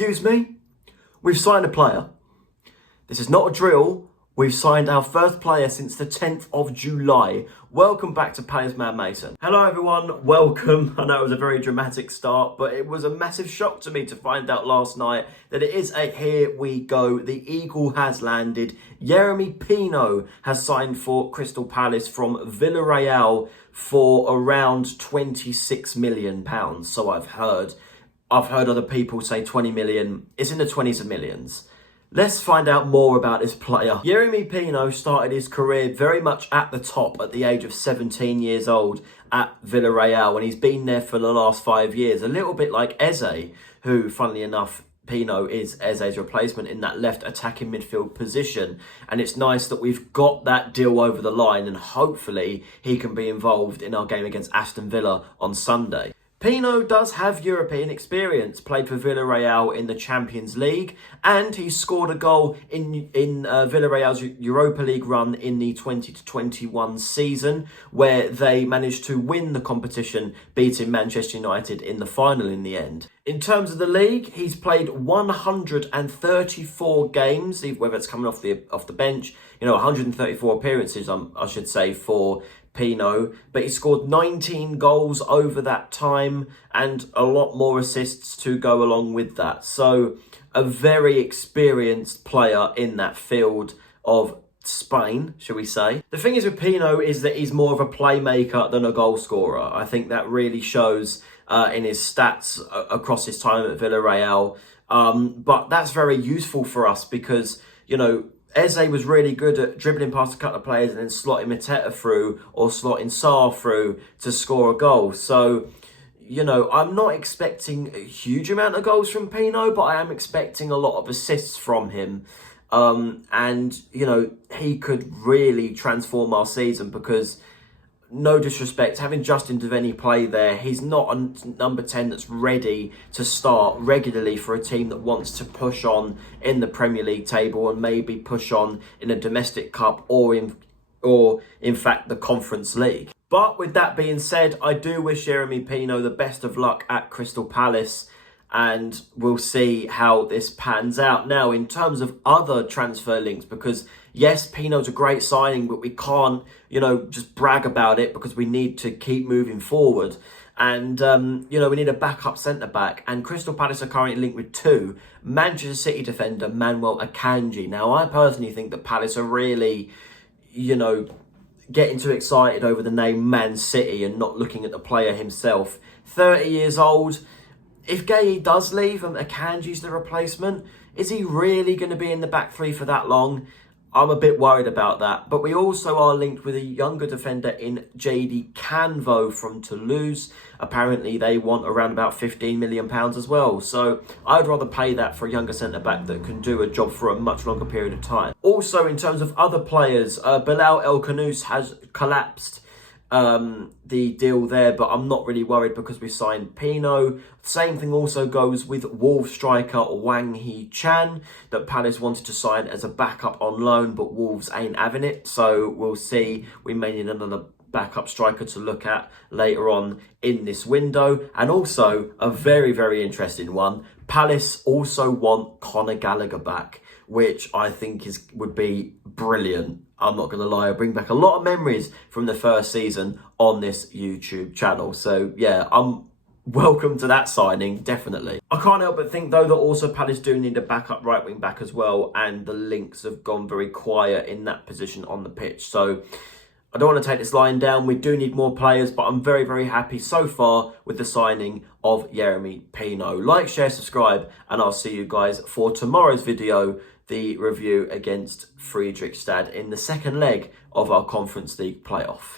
Excuse me? We've signed a player. This is not a drill. We've signed our first player since the 10th of July. Welcome back to Players Man Mason. Hello everyone, welcome. I know it was a very dramatic start, but it was a massive shock to me to find out last night that it is a here we go. The Eagle has landed. Yeremy Pino has signed for Crystal Palace from Villarreal for around £26 million. So I've heard other people say 20 million. It's in the 20s of millions. Let's find out more about this player. Yeremy Pino started his career very much at the top at the age of 17 years old at Villarreal, and he's been there for the last 5 years. A little bit like Eze, who, funnily enough, Pino is Eze's replacement in that left attacking midfield position. And it's nice that we've got that deal over the line, and hopefully he can be involved in our game against Aston Villa on Sunday. Pino does have European experience, played for Villarreal in the Champions League, and he scored a goal in Villarreal's Europa League run in the 20-21 season, where they managed to win the competition, beating Manchester United in the final in the end. In terms of the league, he's played 134 games, whether it's coming off the bench, 134 appearances, I should say, for Pino, but he scored 19 goals over that time and a lot more assists to go along with that. So a very experienced player in that field of Spain, shall we say. The thing is with Pino is that he's more of a playmaker than a goal scorer. I think that really shows in his stats across his time at Villarreal. But that's very useful for us because, Eze was really good at dribbling past a couple of players and then slotting Mateta through or slotting Sarr through to score a goal. So, I'm not expecting a huge amount of goals from Pino, but I am expecting a lot of assists from him. And he could really transform our season because, no disrespect, having Justin Devaney play there, he's not a number 10 that's ready to start regularly for a team that wants to push on in the Premier League table and maybe push on in a domestic cup or in fact the Conference League. But with that being said, I do wish Yeremy Pino the best of luck at Crystal Palace, and we'll see how this pans out. Now, in terms of other transfer links, because yes, Pino's a great signing, but we can't, just brag about it because we need to keep moving forward. And, we need a backup centre-back. And Crystal Palace are currently linked with two. Manchester City defender Manuel Akanji. Now, I personally think that Palace are really, getting too excited over the name Man City and not looking at the player himself. 30 years old. If Gueye does leave and Akanji's the replacement, is he really going to be in the back three for that long? I'm a bit worried about that. But we also are linked with a younger defender in JD Canvo from Toulouse. Apparently they want around about £15 million as well. So I'd rather pay that for a younger centre-back that can do a job for a much longer period of time. Also, in terms of other players, Bilal El Khanous has collapsed the deal there, but I'm not really worried because we signed Pino. Same thing also goes with Wolves striker Wang Hee-chan that Palace wanted to sign as a backup on loan, but Wolves ain't having it, so we'll see. We may need another backup striker to look at later on in this window. And also a very, very interesting one, Palace also want Conor Gallagher back, which I think would be brilliant. I'm not going to lie, I bring back a lot of memories from the first season on this YouTube channel. So yeah, I'm welcome to that signing, definitely. I can't help but think though that also Palace do need a backup right wing back as well, and the links have gone very quiet in that position on the pitch. So I don't want to take this line down. We do need more players, but I'm very, very happy so far with the signing of Yeremy Pino. Like, share, subscribe, and I'll see you guys for tomorrow's video, the review against Friedrichstad in the second leg of our Conference League playoff.